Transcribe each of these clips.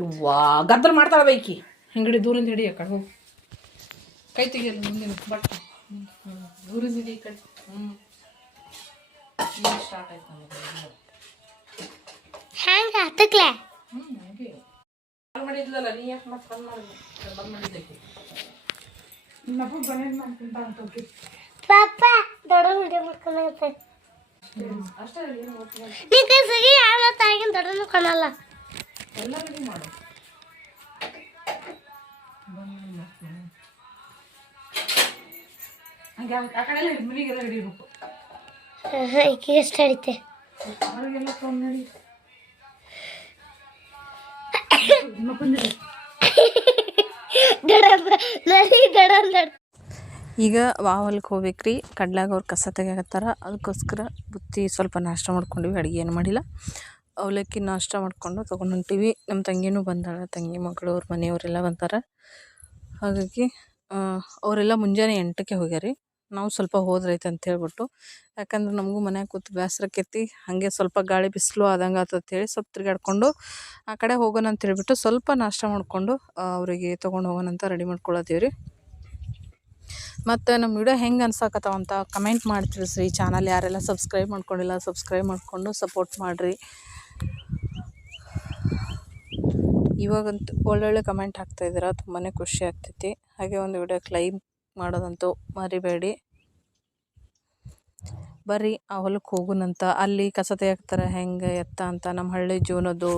Ivvah ಗದ್ದಲ ಮಾಡ್ತಾಳ ಬೈಕಿ ಹಿಂಗಡಿ ದೂರಿಂದ ಹಿಡಿ ಆ ಕಡೆ ಹೋಗಿ ಕೈ ತೆಗಿಯಲ್ಲ ಮುಂದಿನ ಬಟ್ ದೂರಿಂದ ಹಿಡಿ ಈ ಕಡೆ ಸ್ಟಾರ್ಟ್ ಆಯ್ತು ನಮಗೆ ಹ್ಯಾಂಗ ಹತ್ತಕ್ಲೆ ಹಾಗೆ ಕಾಲ್ ಮಾಡಿದ್ಲಲ್ಲ ನೀ ಯಾಕೆ ಮತ್ತೆ ಕಾಲ್ ಮಾಡಿದ್ಲು ಬಂದ್ ಮಾಡಿದ್ದಕ್ಕೆ ಇನ್ನೊಬ್ಬ ಬನೇನು ಮಾಡ್ಕೊಂತ ಅಂತ ಪಾಪ ದೊಡ್ಡ ವಿಡಿಯೋ ಮಾಡ್ಕೊಂಡೈತೆ ಅಷ್ಟೇ ಏನು ಗೊತ್ತಿಲ್ಲ ನೀ ಕೈ ಸಗಿ ಯಾವ ತಾಯಿಗಿನ ದೊಡ್ಡನು ಕಾಣಲ್ಲ ಎಲ್ಲ ರೆಡಿ ಮಾಡು ಹಂಗೆ ಆ ಕಡೆ ಎಲ್ಲ ಮನೆಗೆಲ್ಲ ಹಿಡಿಬೇಕು ಈಕೆ ಎಷ್ಟು ಹಿಡಿತೆ ಹೊರಗೆಲ್ಲ ತೊಗೊಂಡು ನಡಿ ಈಗ ಹೊಲಕ್ಕೆ ಹೋಗ್ಬೇಕ್ರಿ ಕಡ್ಲಾಗ ಅವ್ರು ಕಸ ತೆಗಿಯಕತ್ತಾರ ಅದಕ್ಕೋಸ್ಕರ ಬುತ್ತಿ ಸ್ವಲ್ಪ ನಾಷ್ಟ ಮಾಡ್ಕೊಂಡಿವಿ ಅಡುಗೆ ಏನು ಮಾಡಿಲ್ಲ ಅವಲಕ್ಕಿ ನಾಷ್ಟ ಮಾಡ್ಕೊಂಡು ತೊಗೊಂಡು ಹೊಂಟೀವಿ ನಮ್ಮ ತಂಗಿನೂ ಬಂದಾಳ ತಂಗಿ ಮಗಳು ಅವ್ರ ಮನೆಯವರೆಲ್ಲ ಬಂದಾರ ಹಾಗಾಗಿ ಅವರೆಲ್ಲ ಮುಂಜಾನೆ 8ಕ್ಕೆ ಹೋಗ್ಯಾರಿ ನಾವು ಸ್ವಲ್ಪ ಹೋದ್ರೈತೆ ಅಂತ ಹೇಳ್ಬಿಟ್ಟು ಯಾಕಂದ್ರೆ ನಮಗೂ ಮನ್ಯಾಗ ಕೂತು ಬೇಸರಕ್ಕೈತಿ ಹಾಗೆ ಸ್ವಲ್ಪ ಗಾಳಿ ಬಿಸಿಲು ಆದಂಗೆ ಆತಂತ ಹೇಳಿ ಸ್ವಲ್ಪ ತಿರುಗಾಡ್ಕೊಂಡು ಆ ಕಡೆ ಹೋಗೋಣ ಅಂತ ಹೇಳ್ಬಿಟ್ಟು ಸ್ವಲ್ಪ ನಾಷ್ಟ ಮಾಡಿಕೊಂಡು ಅವರಿಗೆ ತೊಗೊಂಡು ಹೋಗೋಣ ಅಂತ ರೆಡಿ ಮಾಡ್ಕೊಳ್ಳತ್ತೀವಿ ರೀ ಮತ್ತು ನಮ್ಮ ವಿಡಿಯೋ ಹೆಂಗೆ ಅನ್ಸಾಕತ್ತಾವ ಅಂತ ಕಮೆಂಟ್ ಮಾಡಿ ತಿಳಿಸ್ರಿ ಚಾನಲ್ ಯಾರೆಲ್ಲ ಸಬ್ಸ್ಕ್ರೈಬ್ ಮಾಡ್ಕೊಂಡಿಲ್ಲ ಸಬ್ಸ್ಕ್ರೈಬ್ ಮಾಡಿಕೊಂಡು ಸಪೋರ್ಟ್ ಮಾಡಿರಿ ಇವಾಗಂತೂ ಒಳ್ಳೊಳ್ಳೆ ಕಮೆಂಟ್ ಹಾಕ್ತಾಯಿದ್ದೀರ ತುಂಬಾ ಖುಷಿ ಆಗ್ತೈತಿ ಹಾಗೆ ಒಂದು ವಿಡಿಯೋಕ್ಕೆ ಲೈಕ್ ಮಾಡೋದಂತೂ ಮರಿಬೇಡಿ ಬರ್ರಿ ಆ ಹೊಲಕ್ಕೆ ಹೋಗುನಂತ ಅಲ್ಲಿ ಕಸ ತೆಗಿಯಾಕ್ತಾರೆ ಹೆಂಗೆ ಎತ್ತ ಅಂತ ನಮ್ಮ ಹಳ್ಳಿ ಜೀವನದ್ದು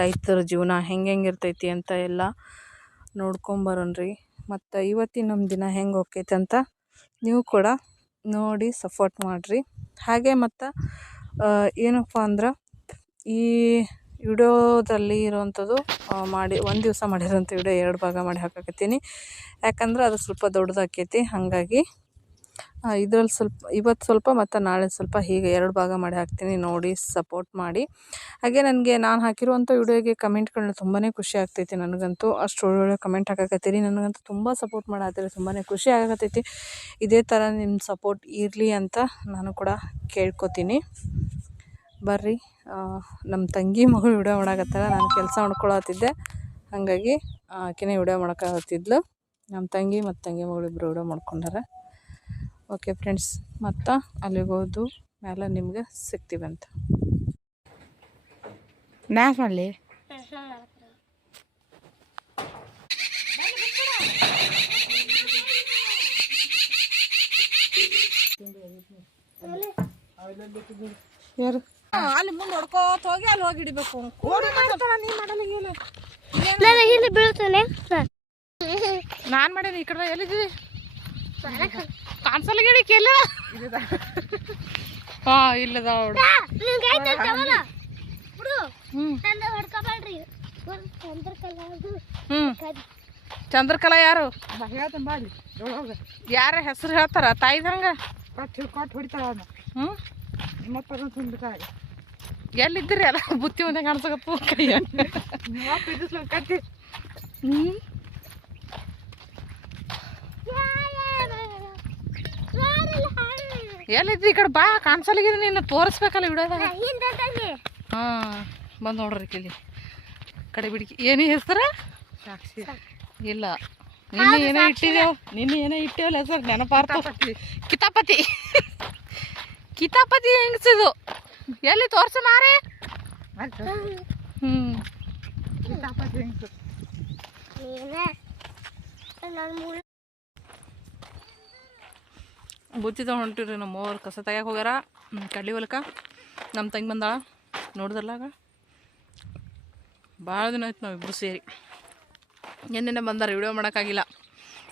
ರೈತರ ಜೀವನ ಹೆಂಗಿರ್ತೈತಿ ಅಂತ ಎಲ್ಲ ನೋಡ್ಕೊಂಬರೋಣ್ರಿ ಮತ್ತು ಇವತ್ತಿನ ನಮ್ಮ ದಿನ ಹೆಂಗೆ ಹೋಗ್ತೈತೆ ಅಂತ ನೀವು ಕೂಡ ನೋಡಿ ಸಪೋರ್ಟ್ ಮಾಡಿರಿ ಹಾಗೆ ಮತ್ತು ಏನಪ್ಪ ಅಂದ್ರೆ ಈ ವಿಡಿಯೋದಲ್ಲಿ ಇರೋವಂಥದ್ದು ಮಾಡಿ ಒಂದು ದಿವಸ ಮಾಡಿರೋಂಥ ವಿಡಿಯೋ 2 ಭಾಗ ಮಾಡಿ ಹಾಕಕತ್ತೀನಿ ಯಾಕಂದ್ರೆ ಅದು ಸ್ವಲ್ಪ ದೊಡ್ಡದಾಕೈತಿ ಹಾಗಾಗಿ ಇದರಲ್ಲಿ ಇವತ್ತು ಸ್ವಲ್ಪ ಮತ್ತು ನಾಳೆ ಸ್ವಲ್ಪ ಹೀಗೆ 2 ಭಾಗ ಮಾಡಿ ಹಾಕ್ತೀನಿ ನೋಡಿ ಸಪೋರ್ಟ್ ಮಾಡಿ ಹಾಗೆ ನನಗೆ ನಾನು ಹಾಕಿರುವಂಥ ವಿಡಿಯೋಗೆ ಕಮೆಂಟ್ಗಳನ್ನ ತುಂಬಾ ಖುಷಿ ಆಗ್ತೈತಿ ನನಗಂತೂ ಅಷ್ಟು ಒಳ್ಳೊಳ್ಳೆ ಕಮೆಂಟ್ ಹಾಕಕತ್ತೀರಿ ನನಗಂತೂ ತುಂಬ ಸಪೋರ್ಟ್ ಮಾಡತ್ತೀರಿ ತುಂಬಾ ಖುಷಿ ಆಗಕತ್ತೈತಿ ಇದೇ ಥರ ನಿಮ್ಮ ಸಪೋರ್ಟ್ ಇರಲಿ ಅಂತ ನಾನು ಕೂಡ ಕೇಳ್ಕೊತೀನಿ ಬರ್ರಿ ನಮ್ಮ ತಂಗಿ ಮಗಳು ವಿಡಿಯೋ ಮಾಡಾಕತ್ತಾಳ ನಾನು ಕೆಲಸ ಮಾಡ್ಕೊಳತ್ತಿದ್ದೆ ಹಾಗಾಗಿ ಆಕೆನೇ ವಿಡಿಯೋ ಮಾಡಕತ್ತಿದ್ಲು ನಮ್ಮ ತಂಗಿ ಮತ್ತು ತಂಗಿ ಮಗಳು ಇಬ್ಬರು ವಿಡಿಯೋ ಮಾಡ್ಕೊಂಡಾರ ಓಕೆ ಫ್ರೆಂಡ್ಸ್ ಮತ್ತು ಅಲ್ಲಿಗೆ ಹೋದು ಮೇಲೆ ನಿಮ್ಗೆ ಸಿಗ್ತೀವಂತ ನ್ಯಾಸ್ ಮಾಡಲಿ ಯಾರು ಅಲ್ಲಿ ಮುಂದೆ ಹೊಡ್ಕೋತ ಹೋಗಿ ಅಲ್ಲಿ ಹೋಗಿ ಹಿಡಿಬೇಕು ನಾನು ಮಾಡೇನಿ ಈ ಕಡೆ ಎಲ್ಲಿದ್ದೀವಿ ಕಾನ್ಸಲ್ ಗಿಡಕ್ಕೆ ಎಲ್ಲ ಹಾಂ ಇಲ್ಲದ ಚಂದ್ರಕಲಾ ಯಾರು ಯಾರ ಹೆಸರು ಹೇಳ್ತಾರ ತಾಯಿದಂಗ ಕೊಟ್ಟು ಹೊಡಿತಾಳ ಹ್ಞೂ ಎಲ್ಲಿದ್ದೀರಿ ಎಲ್ಲ ಬುತ್ತಿ ಒಂದೇ ಕಾಣಿಸಕತ್ತು ಕೈಯ ಕಟ್ಟಿ ಎಲ್ಲಿದ್ದಿ ಈ ಕಡೆ ಬಾ ಕಾಣಿಸಲಿಗಿದೆ ನೀನು ತೋರಿಸ್ಬೇಕಲ್ಲ ವಿಡಿಯೋದಾಗ ಹಾಂ ಬಂದು ನೋಡ್ರಿ ಇಲ್ಲಿ ಕಡೆ ಬಿಡಿಕಿ ಏನೇ ಹೆಸರು ಸಾಕ್ಷಿ ಇಲ್ಲ ನಿನ್ನೆ ಏನೋ ಇಟ್ಟಿದ್ದೇವು ಹೆಸರು ನೆನಪಾರ್ತ ಕಿತಾಪತಿ ಕಿತಾಪತಿ ಹೆಂಗಸಿದು ಎಲ್ಲಿ ತೋರ್ಸು ಮಾರೇ ಬುತ್ತಿ ತಗೊಂಡು ಹೊಂಟಿವ್ರಿ ನಮ್ಮವ್ರು ಕಸ ತೆಗ್ಯಾಕೆ ಹೋಗ್ಯಾರ ಕಡ್ಲಿ ಹೊಲಕ್ಕ ನಮ್ಮ ತಂಗಿ ಬಂದಾಳ ನೋಡಿದ್ರಲ್ಲಾಗ ಭಾಳ ದಿನ ಆಯ್ತು ನಾವಿಬ್ಬರು ಸೇರಿ ಏನೇನೆ ಬಂದಾರ ವಿಡಿಯೋ ಮಾಡೋಕ್ಕಾಗಿಲ್ಲ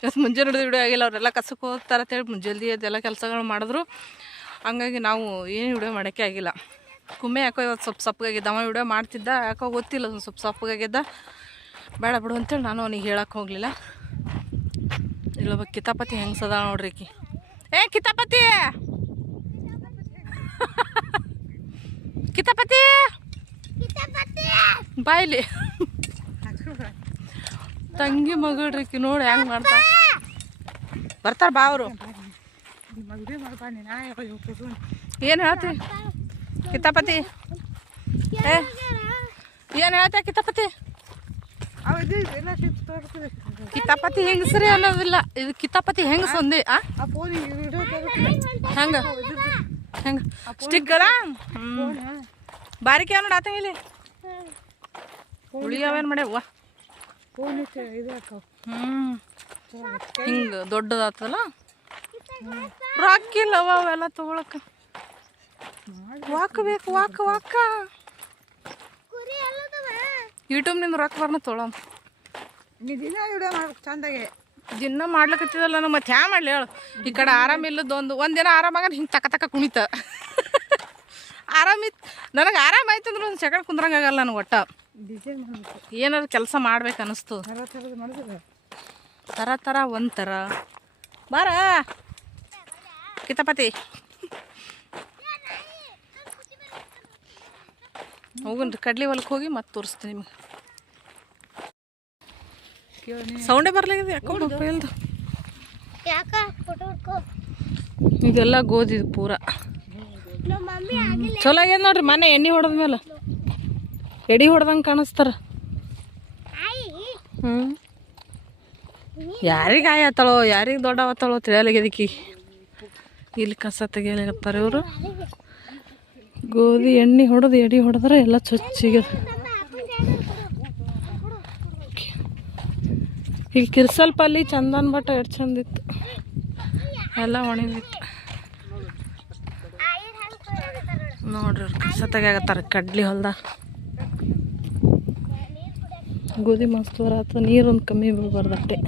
ಇವತ್ತು ಮುಂಜಾನೆ ಹಿಡಿದು ವಿಡಿಯೋ ಆಗಿಲ್ಲ ಅವರೆಲ್ಲ ಕಸಕ್ಕೆ ಹೋಗ್ತಾರೆ ಅಂತೇಳಿ ಜಲ್ದಿ ಅದೆಲ್ಲ ಕೆಲಸಗಳು ಮಾಡಿದ್ರು ಹಂಗಾಗಿ ನಾವು ಏನು ವಿಡಿಯೋ ಮಾಡೋಕ್ಕೆ ಆಗಿಲ್ಲ ಕುಮ್ಮೆ ಯಾಕೋ ಇವತ್ತು ಸ್ವಲ್ಪ ಸಪ್ಪಗಾಗಿದ್ದ ಅವ ವಿಡಿಯೋ ಮಾಡ್ತಿದ್ದ ಯಾಕೋ ಗೊತ್ತಿಲ್ಲ ಸ್ವಲ್ಪ ಸಪ್ಪಗಾಗಿದ್ದ ಬೇಡ ಬಿಡು ಅಂತೇಳಿ ನಾನು ಅವನಿಗೆ ಹೇಳಕ್ಕೆ ಹೋಗಲಿಲ್ಲ ಇಲ್ಲೊಬ್ಬ ಕಿತಾಪತಿ ಹೆಂಗ್ಸದ ನೋಡ್ರಿ ಆಕಿ ಏ ಕಿತಾಪತಿ ಕಿತಾಪತಿ ಬಾಯ್ಲಿ ತಂಗಿ ಮಗಳ್ರಿ ನೋಡಿ ಹೆಂಗೆ ಮಾಡ್ತಾ ಬರ್ತಾರ ಬಾ ಅವರು ಏನು ಹೇಳ್ತಿ ಕಿತಾಪತಿ ಏನು ಹೇಳ್ತ ಕಿತಾಪತಿ ಕಿತಾಪತಿ ಹೆಂಗಸ್ರಿ ಅನ್ನೋದಿಲ್ಲ, ಇದು ಕಿತಾಪತಿ ಹೆಂಗಸ ಒಂದೇ. ಹೆಂಗ ಹೆಂಗ ಸ್ಟಿಕ್ಕರ ಬಾರಿಕೆ ನೋಡಿ ಆತ ಇಲ್ಲಿ ಉಳಿಯಾವೇನು ಮಾಡ್ಯಾವ. ಹಿಂಗೆ ದೊಡ್ಡದಾತಲ್ಲ, ರಾಕಿಲ್ಲವ ಅವೆಲ್ಲ ತಗೊಳಕ. ವಾಕ್ ಬೇಕು, ವಾಕ್ ವಾಕ. ಯೂಟ್ಯೂಬ್ನಿಂದ ರೊಕ್ಕ ಬರ್ನ ತೊಗೊಳಮ್. ದಿನ ವಿಡಿಯೋ ಮಾಡ್ಬೇಕು ಚಂದಾಗೆ. ದಿನ ಮಾಡ್ಲಿಕ್ಕತ್ತಿದಲ್ಲ ನಾವು, ಮತ್ತೆ ಹ್ಯಾ ಮಾಡ್ಲಿ ಹೇಳು. ಈ ಕಡೆ ಆರಾಮಿಲ್ಲದ ಒಂದಿನ ಆರಾಮಾಗ ಹಿಂಗೆ ತಕ ಕುಣಿತ. ಆರಾಮಿತ್ತು ನನಗೆ, ಆರಾಮಾಯ್ತು ಅಂದ್ರೆ ಒಂದು ಸೆಕೆಂಡ್ ಕುಂದ್ರಂಗಾಗಲ್ಲ ನನಗೆ. ಒಟ್ಟ ಡಿಸೈನ್ ಮಾಡ್ಬೇಕು, ಏನಾದ್ರು ಕೆಲಸ ಮಾಡ್ಬೇಕು ಅನ್ನಿಸ್ತು. ಥರದ್ದು ಮಾಡಿದ್ರೆ ಥರ ಒಂಥರ. ಬಾರ ಕಿತಾಪತಿ ಹೋಗನ್ರಿ, ಕಡ್ಲಿ ಹೊಲಕ್ಕೆ ಹೋಗಿ ಮತ್ತೆ ತೋರಿಸ್ತೀನಿ ನಿಮಗೆ. ಸೌಂಡೇ ಬರ್ಲಾಗಿದೆ ಯಾಕೋ ಮೊಬೈಲ್ದು. ಯಾಕ ಫೋಟೋ ಹುಡ್ಕೋ. ಈಗೆಲ್ಲ ಗೋಧಿ ಪೂರ ನಮ್ಮ ಮಮ್ಮಿ ಆಗಿಲ್ಲ. ಚಲೋ ಆಗ್ಯದ ನೋಡ್ರಿ. ಮನೆ ಎಣ್ಣೆ ಹೊಡೆದ್ಮೇಲೆ ಎಡಿ ಹೊಡೆದಂಗೆ ಕಾಣಿಸ್ತಾರ. ಯಾರಿಗೆ ಆಯತ್ತಳೋ, ಯಾರಿಗೆ ದೊಡ್ಡವತ್ತಳೋ ತಿಳಿಯಲಾಗ್ಯದಕ್ಕಿ. ಇಲ್ಲಿ ಕಸ ತೆಗಿಯಲಾಗತ್ತಾರ ಇವರು. ಗೋಧಿ ಎಣ್ಣೆ ಹೊಡೆದು ಎಡಿ ಹೊಡೆದ್ರೆ ಎಲ್ಲ ಚೊಚ್ಚಿಗೆ. ಇಲ್ಲಿ ಕಿರ್ಸಲ್ಪಲ್ಲಿ ಚಂದನ್ ಬಟ್ಟ ಎಷ್ಟು ಚಂದಿತ್ತು, ಎಲ್ಲ ಒಣಗಿತ್ತು ನೋಡ್ರಿ. ಅವ್ರು ಕಸ ತೆಗಿಯಾಗತ್ತಾರ ಕಡ್ಲಿ ಹೊಲ್ದಾಗ. ಗೋಧಿ ಮಸ್ತ್ ಬರತ್ತ, ನೀರೊಂದು ಕಮ್ಮಿ ಬೀಳ್ಬಾರ್ದಟ್ಟೆ.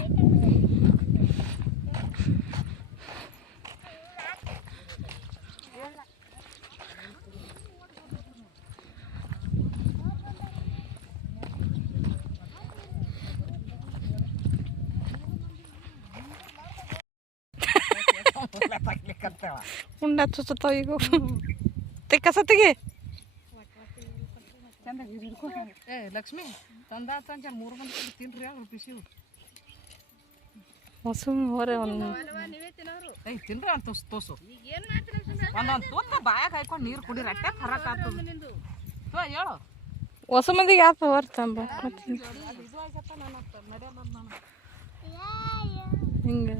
ಉಂಡ ಚುಚ್ಚತಾವ ಈಗ. ಕಸ ತೆಗಿ. ಲಕ್ಷ್ಮಿ ತಂದ ಮೂರು ಮಂದಿ ತಿನ್ರಿ ಬಿಸಿ ಹೊಸ ಹೊರೆ ಒಂದು ತಿನ್ರಿ ಅಂತ ತೋಸು ಒಂದೊಂದು ತೂತ ಬಾಯಾಗ ಹಾಕೊಂಡು ನೀರು ಕುಡಿರಿ, ಅಟ್ಟೆ ಫರಕ್ ಆಗ್ತದ. ಹೇಳು ಹೊಸ ಮಂದಿಗೆ ಯಾಕೆ ಹೊರ್ತಂಬ ಹಿಂಗೆ.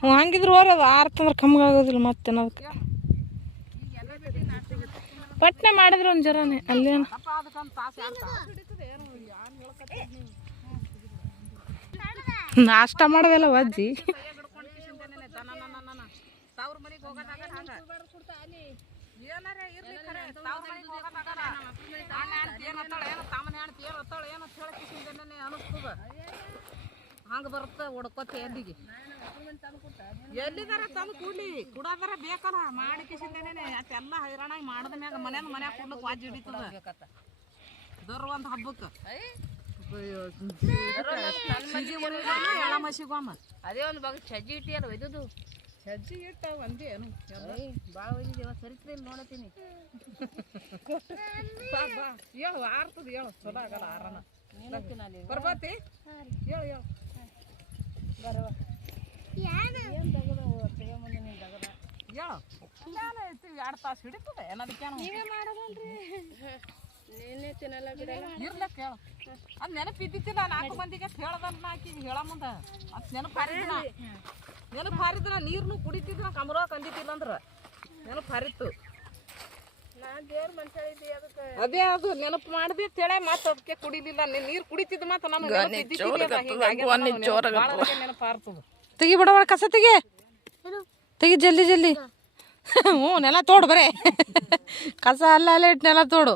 ಹ್ಞೂ ಹಂಗಿದ್ರು ಹೊರದು ಆರ್ತಂದ್ರೆ ಕಮ್ಗಾಗೋದಿಲ್ಲ ಮತ್ತೇನದಕ್ಕೆ. ಪಟ್ನೆ ಮಾಡಿದ್ರೆ ಒಂದು ಜರನೇ ಅಲ್ಲೇನು. ನಾಷ್ಟ ಮಾಡೋದೆಲ್ಲ ವಜ್ಜಿ. ಹಂಗೆ ಬರುತ್ತೆ ಹೊಡ್ಕೊತ ಎಲ್ಲಿಗೆ ಎಲ್ಲಿದಾರ ತಂದು ಕೂಡ್ಲಿ ಕುಡೋದಾರ ಬೇಕಲ್ಲ ಮಾಡಿ ಕಿಸಿಂದೇನೆ. ಅಷ್ಟೆಲ್ಲ ಹೈರಾಣಾಗಿ ಮಾಡಿದ ಮ್ಯಾಗ ಮನ್ಯಾಗ ಕುಡ್ಲಕ್ಕೆ ವಾಜ್ ಹಿಡಿತದ ದೊರ ಒಂದು ಹಬ್ಬಕ್ಕೆ. ಎಳಮಸಿಗೊಮ್ಮ ಅದೇ ಒಂದು ಬಾಗ ಸಜ್ಜಿ ಇಟ್ಟಿಯಲ್ಲ ಒಯ್ದುದು. ಸಜ್ಜಿ ಇಟ್ಟ ಒಂದೇ ಏನು ಭಾಳ ಒಯ್ದಿದ್ದೇವ ಸರಿತ್ರಿ ನೋಡತ್ತೀನಿ. ಹೇಳು ಆರ್ತದ, ಹೇಳು ಚಲೋ ಆಗಲ್ಲ ಆರನ ಬರ್ಬಾತಿ. ಹೇಳು ಹೇಳು ಬರುವ ಏನು ತಗೋದವು ಮುಂದೆ ನೀನು ತಗೋದ. ಹೇಳು ಐತಿ 2 ತಾಸು ಹಿಡಿತದೆ ಏನದಕ್ಕೇನು. ನೀವೇ ಮಾಡೋದಲ್ರಿ, ನೀನೇ ತಿನ್ನಲ್ಲ ಬಿಡಲ್ಲ. ಇರ್ಲಕ್ಕ ಹೇಳು. ಅದು ನೆನಪಿದ್ದಿತ್ತಿಲ್ಲ 4 ಮಂದಿಗೆ ಹೇಳ್ದನ್ನ ಆಕಿಗೆ ಹೇಳ ಮುಂದೆ. ಅದು ನೆನಪು ಹಾರಿದ್ರ ನೀರ್ನು ಕುಡಿತಿದ್ರ ಕಮರ ಕಂದಿತ್ತಿಲ್ಲ ಅಂದ್ರೆ ನೆನಪು ಹಾರಿತ್ತು. ನಾನು ದೇವ್ರ ಮನುಷ್ಯ ಇದ್ದೆ ಅದಕ್ಕೆ. ಅದೇ ಅದು ನೆನಪು ಮಾಡಿದೆ ತೇಳೆ ಮತ್ತೆ ಅದಕ್ಕೆ ಕುಡಿಲಿಲ್ಲ. ನೀರು ಕುಡಿತಿದ್ದು ಮತ್ತೆ ನನಗೆ ನೆನಪು ಹಾರ್ತದ. ತೆಗಿ ಬಿಡವ ಕಸ ತೆಗಿ, ತೆಗಿ ಜಲ್ದಿ ಜಲ್ದಿ. ಹ್ಞೂ ನೆಲ ತೋಡು ಬರೇ ಕಸ ಅಲ್ಲ ಅಲ್ಲೇ ಇಟ್ಟು ನೆಲ ತೋಡು.